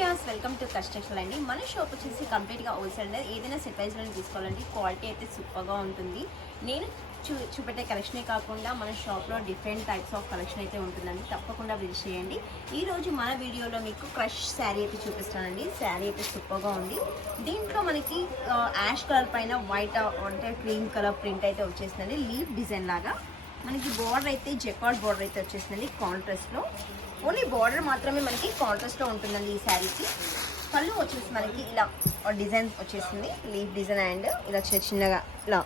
Viewers welcome to కస్టెక్షన్ అండి. మన shop వచ్చేసి కంప్లీట్గా హోల్సేల్. ఏదైనా సెట్ ప్రైస్లో తీసుకోవాలండి. క్వాలిటీ అయితే సూపర్గా ఉంటుంది. నేను చూపెట్టే కలెక్షనే కాకుండా మన షాప్లో డిఫరెంట్ టైప్స్ ఆఫ్ కలెక్షన్ అయితే ఉంటుందండి. తప్పకుండా విజిట్ చేయండి. ఈరోజు మన వీడియోలో మీకు క్రష్ శారీ అయితే చూపిస్తానండి. శారీ అయితే సూపర్గా ఉంది. దీంట్లో మనకి యాష్ కలర్ పైన వైట్ అంటే క్రీమ్ కలర్ ప్రింట్ అయితే వచ్చేసిందండి. లీఫ్ డిజైన్ లాగా మనకి బార్డర్ అయితే జెకార్డ్ బార్డర్ అయితే వచ్చేసిందండి. కాంట్రాస్ట్లో ఓన్లీ బార్డర్ మాత్రమే మనకి కాంట్రాస్ట్లో ఉంటుందండి. ఈ శారీకి పళ్ళు వచ్చేసి మనకి ఇలా డిజైన్ వచ్చేసింది. లీఫ్ డిజైన్ అండ్ ఇలా చిన్నగా ఇలా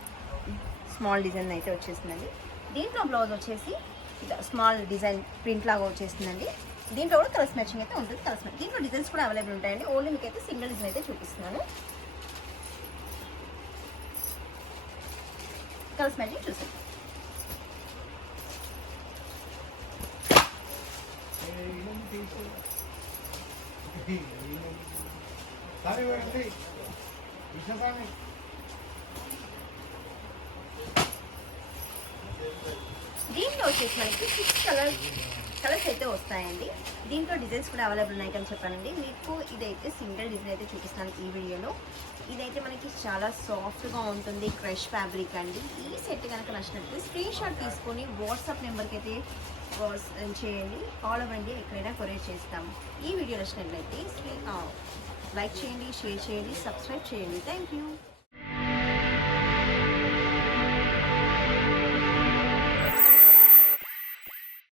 స్మాల్ డిజైన్ అయితే వచ్చేసిందండి. దీంట్లో బ్లౌజ్ వచ్చేసి ఇలా స్మాల్ డిజైన్ ప్రింట్ లాగా వచ్చేసిందండి. దీంట్లో కూడా కలర్స్ మ్యాచింగ్ అయితే ఉంటుంది. కలర్స్ మ్యాచింగ్ దీంట్లో డిజైన్స్ కూడా అవైలబుల్ ఉంటాయండి. ఓన్లీ మీకు అయితే సింగిల్ డిజైన్ అయితే చూపిస్తున్నాను. కలర్స్ మ్యాచింగ్ చూసాం. దీంట్లో వచ్చేసి మనకి 6 కలర్స్ అయితే వస్తాయండి. దీంట్లో డిజైన్స్ కూడా అవైలబుల్ ఉన్నాయి అని చెప్పానండి. మీకు ఇదైతే సింగిల్ డిజైన్ అయితే చూపిస్తున్నాను ఈ వీడియోలో. ఇదైతే మనకి చాలా సాఫ్ట్గా ఉంటుంది. క్రష్ ఫ్యాబ్రిక్ అండి. ఈ సెట్ కనుక నచ్చినట్టు స్క్రీన్ షాట్ తీసుకొని వాట్సాప్ నెంబర్కి అయితే చేయండి. కాల్ అవ్వండి, ఎక్కడైనా కొరియర్ చేస్తాము. ఈ వీడియో నచ్చినట్లయితే లైక్ చేయండి, షేర్ చేయండి, సబ్స్క్రైబ్ చేయండి. Thank you.